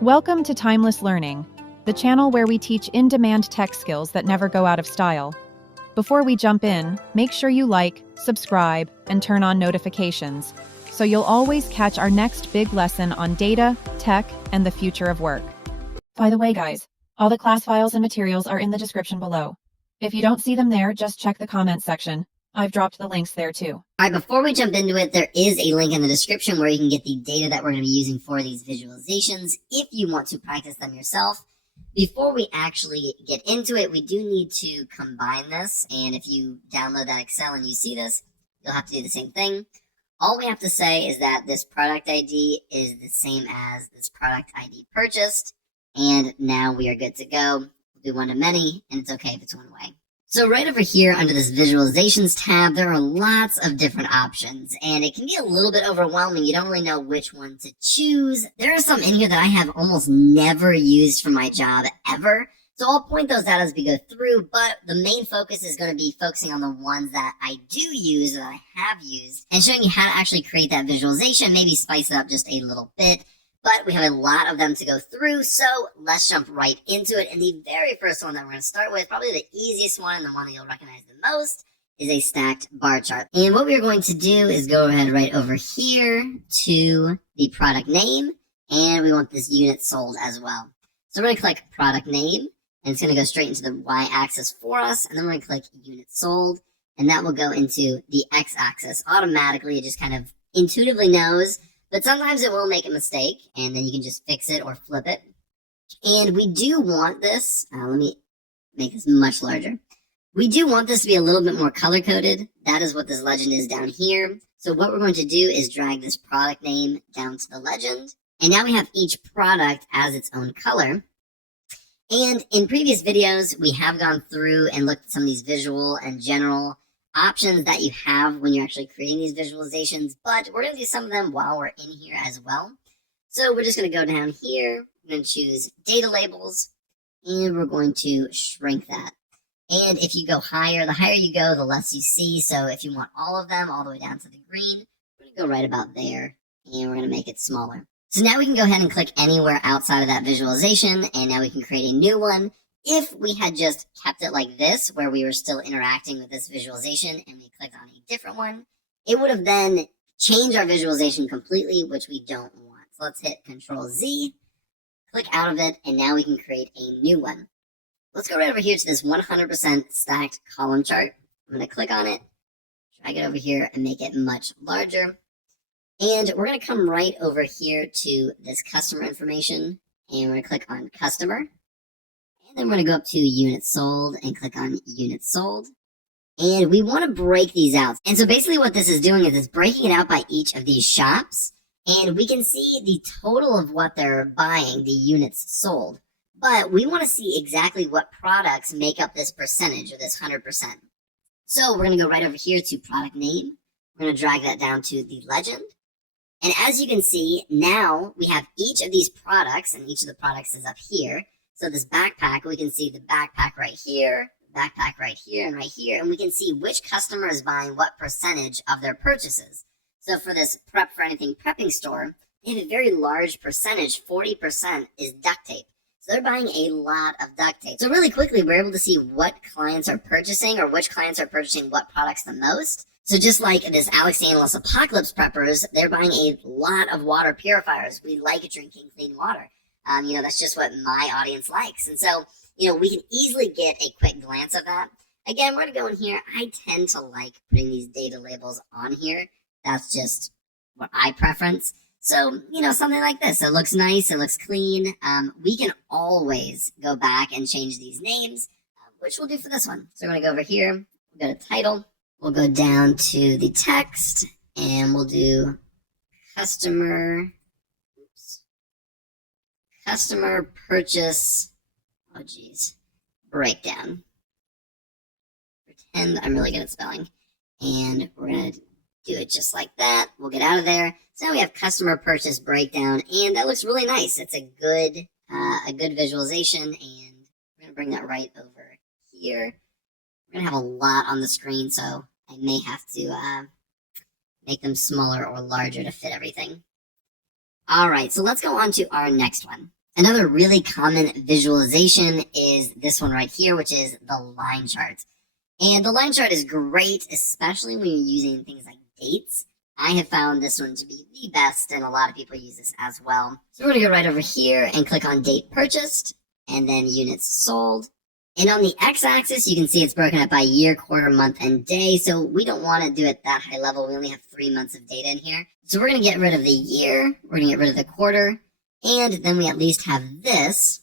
Welcome to Timeless Learning, the channel where we teach in-demand tech skills that never go out of style. Before we jump in, make sure you like, subscribe, and turn on notifications, so you'll always catch our next big lesson on data, tech, and the future of work. By the way, guys, all the class files and materials are in the description below. If you don't see them there, just check the comments section. I've dropped the links there too. All right, before we jump into it, there is a link in the description where you can get the data that we're going to be using for these visualizations if you want to practice them yourself. Before we actually get into it, we do need to combine this. And if you download that Excel and you see this, you'll have to do the same thing. All we have to say is that this product ID is the same as this product ID purchased. And now we are good to go. We'll do one to many, and it's okay if it's one way. So right over here under this visualizations tab, there are lots of different options, and it can be a little bit overwhelming. You don't really know which one to choose. There are some in here that I have almost never used for my job ever. So I'll point those out as we go through, but the main focus is going to be focusing on the ones that I do use, that I have used, and showing you how to actually create that visualization, maybe spice it up just a little bit. But we have a lot of them to go through, so let's jump right into it. And the very first one that we're going to start with, probably the easiest one and the one that you'll recognize the most, is a stacked bar chart. And what we're going to do is go ahead right over here to the product name, and we want this unit sold as well. So we're going to click product name, and it's going to go straight into the y-axis for us, and then we're going to click unit sold, and that will go into the x-axis. Automatically, it just kind of intuitively knows. But sometimes it will make a mistake, and then you can just fix it or flip it. And we do want this, let me make this much larger. We do want this to be a little bit more color-coded. That is what this legend is down here. So what we're going to do is drag this product name down to the legend. And now we have each product as its own color. And in previous videos, we have gone through and looked at some of these visual and general options that you have when you're actually creating these visualizations, but we're going to do some of them while we're in here as well. So we're just going to go down here, we're going to choose data labels, and we're going to shrink that. And if you go higher, the higher you go, the less you see. So if you want all of them all the way down to the green, we're going to go right about there, and we're going to make it smaller. So now we can go ahead and click anywhere outside of that visualization, and now we can create a new one. If we had just kept it like this, where we were still interacting with this visualization and we clicked on a different one, it would have then changed our visualization completely, which we don't want. So let's hit Control Z, click out of it, and now we can create a new one. Let's go right over here to this 100% stacked column chart. I'm going to click on it, drag it over here, and make it much larger. And we're going to come right over here to this customer information, and we're going to click on Customer. And then we're going to go up to unit sold and click on unit sold. And we want to break these out. And so basically what this is doing is it's breaking it out by each of these shops. And we can see the total of what they're buying, the units sold. But we want to see exactly what products make up this percentage, or this 100%. So we're going to go right over here to product name. We're going to drag that down to the legend. And as you can see, now we have each of these products, and each of the products is up here. So this backpack, we can see the backpack right here, backpack right here, and right here. And we can see which customer is buying what percentage of their purchases. So for this Prep for Anything prepping store, they have a very large percentage, 40% is duct tape. So they're buying a lot of duct tape. So really quickly, we're able to see what clients are purchasing, or which clients are purchasing what products the most. So just like this Alex the Analyst Apocalypse Preppers, they're buying a lot of water purifiers. We like drinking clean water. That's just what my audience likes. And so, we can easily get a quick glance of that. Again, we're going to go in here. I tend to like putting these data labels on here. That's just what I preference. So, something like this. It looks nice. It looks clean. We can always go back and change these names, which we'll do for this one. So we're going to go over here. We'll go to title. We'll go down to the text, and we'll do customer purchase, breakdown. Pretend I'm really good at spelling. And we're going to do it just like that. We'll get out of there. So now we have customer purchase breakdown, and that looks really nice. It's a good visualization, and we're going to bring that right over here. We're going to have a lot on the screen, so I may have to make them smaller or larger to fit everything. All right, so let's go on to our next one. Another really common visualization is this one right here, which is the line chart. And the line chart is great, especially when you're using things like dates. I have found this one to be the best, and a lot of people use this as well. So we're going to go right over here and click on date purchased, and then units sold. And on the x-axis, you can see it's broken up by year, quarter, month, and day. So we don't want to do it that high level. We only have 3 months of data in here. So we're going to get rid of the year. We're going to get rid of the quarter. And then we at least have this.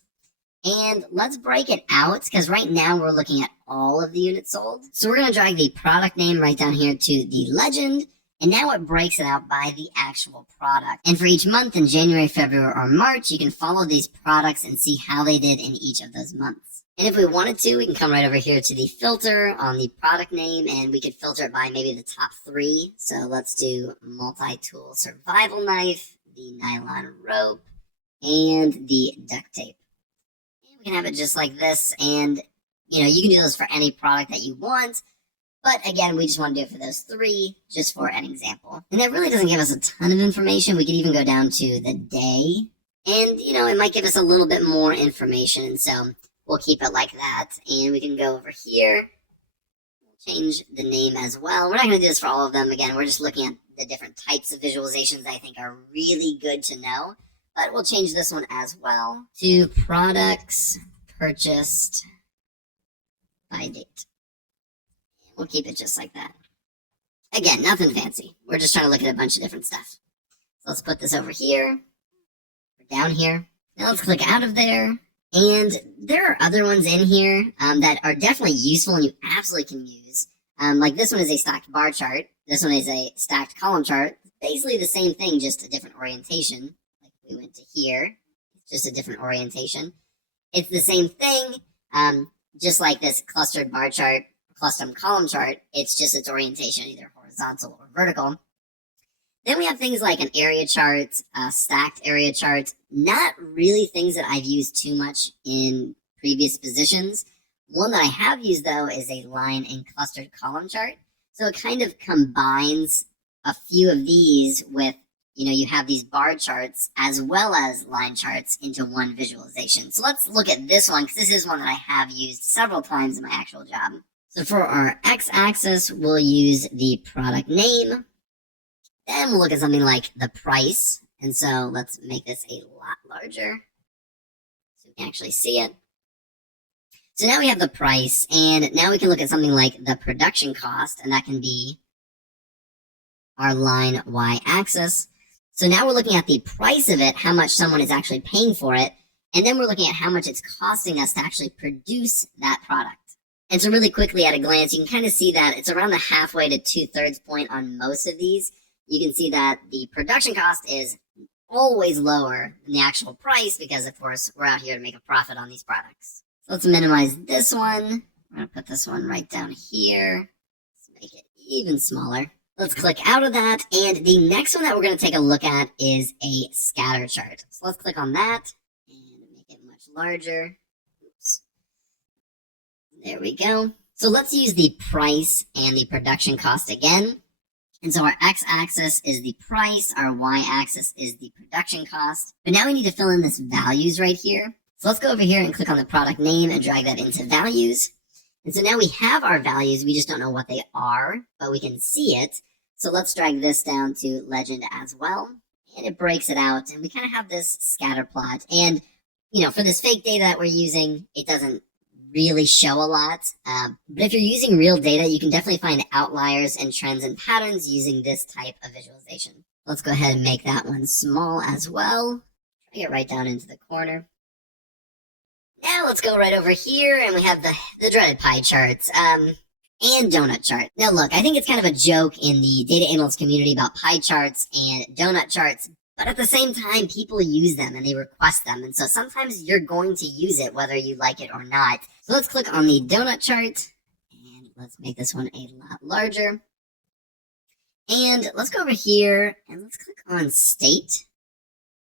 And let's break it out, because right now we're looking at all of the units sold. So we're going to drag the product name right down here to the legend. And now it breaks it out by the actual product. And for each month in January, February, or March, you can follow these products and see how they did in each of those months. And if we wanted to, we can come right over here to the filter on the product name, and we could filter it by maybe the top 3. So let's do multi-tool survival knife, the nylon rope, and the duct tape. And we can have it just like this, and you can do those for any product that you want. But again, we just want to do it for those 3, just for an example. And that really doesn't give us a ton of information. We could even go down to the day, and it might give us a little bit more information. So we'll keep it like that, and we can go over here, change the name as well. We're not going to do this for all of them. Again, we're just looking at the different types of visualizations that I think are really good to know. But we'll change this one as well to products purchased by date. We'll keep it just like that. Again, nothing fancy. We're just trying to look at a bunch of different stuff. So let's put this over here, down here. Now let's click out of there. And there are other ones in here that are definitely useful and you absolutely can use. Like this one is a stacked bar chart. This one is a stacked column chart. Basically the same thing, just a different orientation. Like we went to here, just a different orientation. It's the same thing, just like this clustered bar chart, custom column chart. It's just its orientation, either horizontal or vertical. Then we have things like an area chart, stacked area chart. Not really things that I've used too much in previous positions. One that I have used, though, is a line and clustered column chart. So it kind of combines a few of these with, you have these bar charts as well as line charts into one visualization. So let's look at this one, because this is one that I have used several times in my actual job. So for our x-axis, we'll use the product name. Then we'll look at something like the price. And so let's make this a lot larger so we can actually see it. So now we have the price, and now we can look at something like the production cost, and that can be our line y-axis. So now we're looking at the price of it, how much someone is actually paying for it, and then we're looking at how much it's costing us to actually produce that product. And so really quickly at a glance, you can kind of see that it's around the halfway to 2/3 point on most of these. You can see that the production cost is always lower than the actual price because, of course, we're out here to make a profit on these products. So let's minimize this one. We're going to put this one right down here. Let's make it even smaller. Let's click out of that. And the next one that we're going to take a look at is a scatter chart. So let's click on that and make it much larger. Oops. There we go. So let's use the price and the production cost again. And so our x-axis is the price, our y-axis is the production cost. But now we need to fill in this values right here. So let's go over here and click on the product name and drag that into values. And so now we have our values, we just don't know what they are, but we can see it. So let's drag this down to legend as well. And it breaks it out, and we kind of have this scatter plot. And, for this fake data that we're using, it doesn't really show a lot. But if you're using real data, you can definitely find outliers and trends and patterns using this type of visualization. Let's go ahead and make that one small as well. Drag it right down into the corner. Now let's go right over here, and we have the dreaded pie charts and donut chart. Now look, I think it's kind of a joke in the data analyst community about pie charts and donut charts, but at the same time, people use them and they request them. And so sometimes you're going to use it whether you like it or not. So let's click on the donut chart, and let's make this one a lot larger. And let's go over here and let's click on state.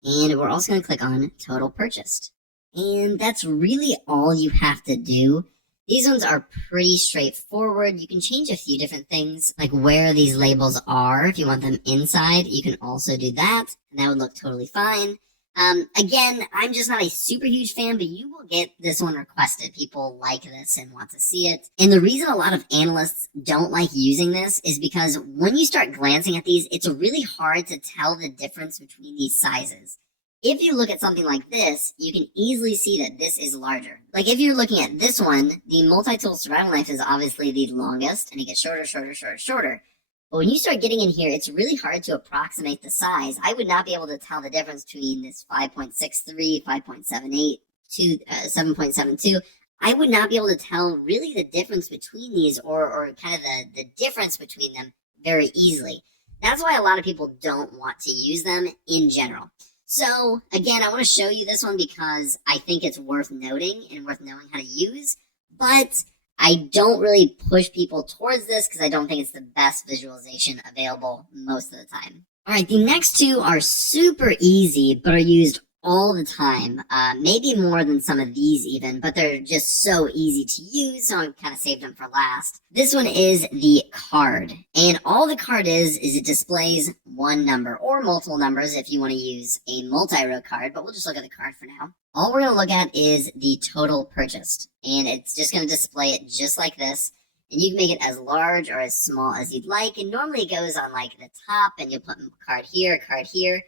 And we're also going to click on total purchased. And that's really all you have to do. These ones are pretty straightforward. You can change a few different things, like where these labels are. If you want them inside, you can also do that, and that would look totally fine. Again, I'm just not a super huge fan, but you will get this one requested. People like this and want to see it. And the reason a lot of analysts don't like using this is because when you start glancing at these, it's really hard to tell the difference between these sizes. If you look at something like this, you can easily see that this is larger. Like if you're looking at this one, the multi-tool survival knife is obviously the longest, and it gets shorter, shorter, shorter, shorter. But when you start getting in here, it's really hard to approximate the size. I would not be able to tell the difference between this 5.63, 5.78, 7.72. I would not be able to tell really the difference between these or kind of the difference between them very easily. That's why a lot of people don't want to use them in general. So again, I want to show you this one because I think it's worth noting and worth knowing how to use, but I don't really push people towards this because I don't think it's the best visualization available most of the time. All right, the next two are super easy, but are used all the time. Maybe more than some of these even, but they're just so easy to use, so I kind of saved them for last. This one is the card, and all the card is it displays one number or multiple numbers if you want to use a multi-row card, but we'll just look at the card for now. All we're going to look at is the total purchased, and it's just going to display it just like this. And you can make it as large or as small as you'd like, and normally it goes on like the top, and you'll put card here, card here.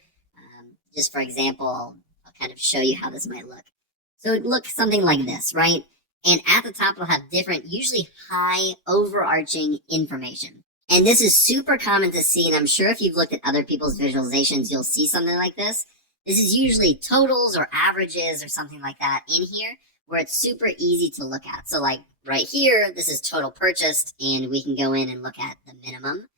Just for example, I'll kind of show you how this might look. So it looks something like this, right? And at the top, it'll have different, usually high overarching information. And this is super common to see, and I'm sure if you've looked at other people's visualizations, you'll see something like this. This is usually totals or averages or something like that in here, where it's super easy to look at. So like right here, this is total purchased, and we can go in and look at the minimum.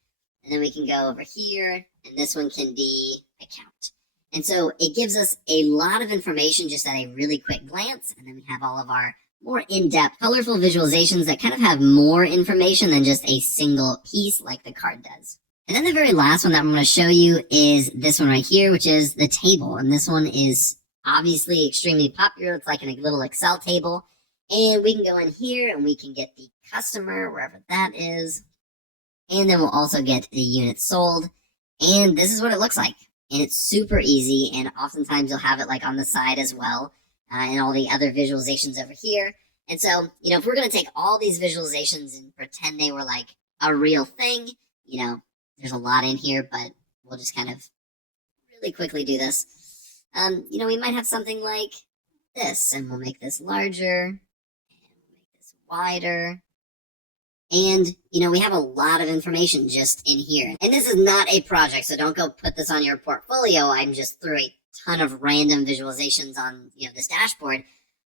And then we can go over here, and this one can be account. And so it gives us a lot of information just at a really quick glance. And then we have all of our more in-depth, colorful visualizations that kind of have more information than just a single piece like the card does. And then the very last one that I'm going to show you is this one right here, which is the table. And this one is obviously extremely popular. It's like a little Excel table. And we can go in here and we can get the customer, wherever that is. And then we'll also get the units sold. And this is what it looks like. And it's super easy, and oftentimes you'll have it like on the side as well, and all the other visualizations over here. And so, if we're going to take all these visualizations and pretend they were like a real thing, there's a lot in here, but we'll just kind of really quickly do this. We might have something like this, and we'll make this larger, and we'll make this wider. And, we have a lot of information just in here. And this is not a project, so don't go put this on your portfolio. I'm just threw a ton of random visualizations on, this dashboard.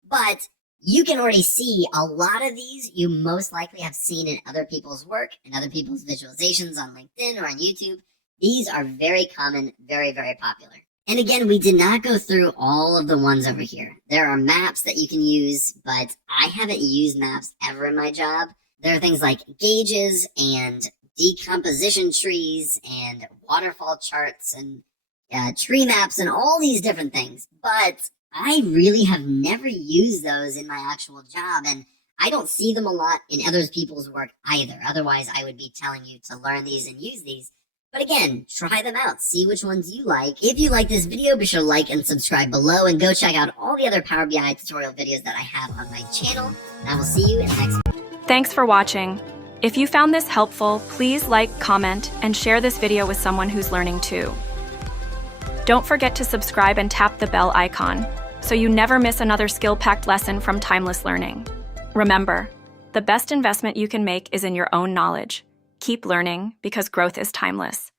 But you can already see a lot of these you most likely have seen in other people's work and other people's visualizations on LinkedIn or on YouTube. These are very common, very, very popular. And again, we did not go through all of the ones over here. There are maps that you can use, but I haven't used maps ever in my job. There are things like gauges and decomposition trees and waterfall charts and tree maps and all these different things. But I really have never used those in my actual job, and I don't see them a lot in other people's work either. Otherwise, I would be telling you to learn these and use these. But again, try them out. See which ones you like. If you like this video, be sure to like and subscribe below, and go check out all the other Power BI tutorial videos that I have on my channel. And I will see you in the next video. Thanks for watching. If you found this helpful, please like, comment, and share this video with someone who's learning too. Don't forget to subscribe and tap the bell icon so you never miss another skill-packed lesson from Timeless Learning. Remember, the best investment you can make is in your own knowledge. Keep learning because growth is timeless.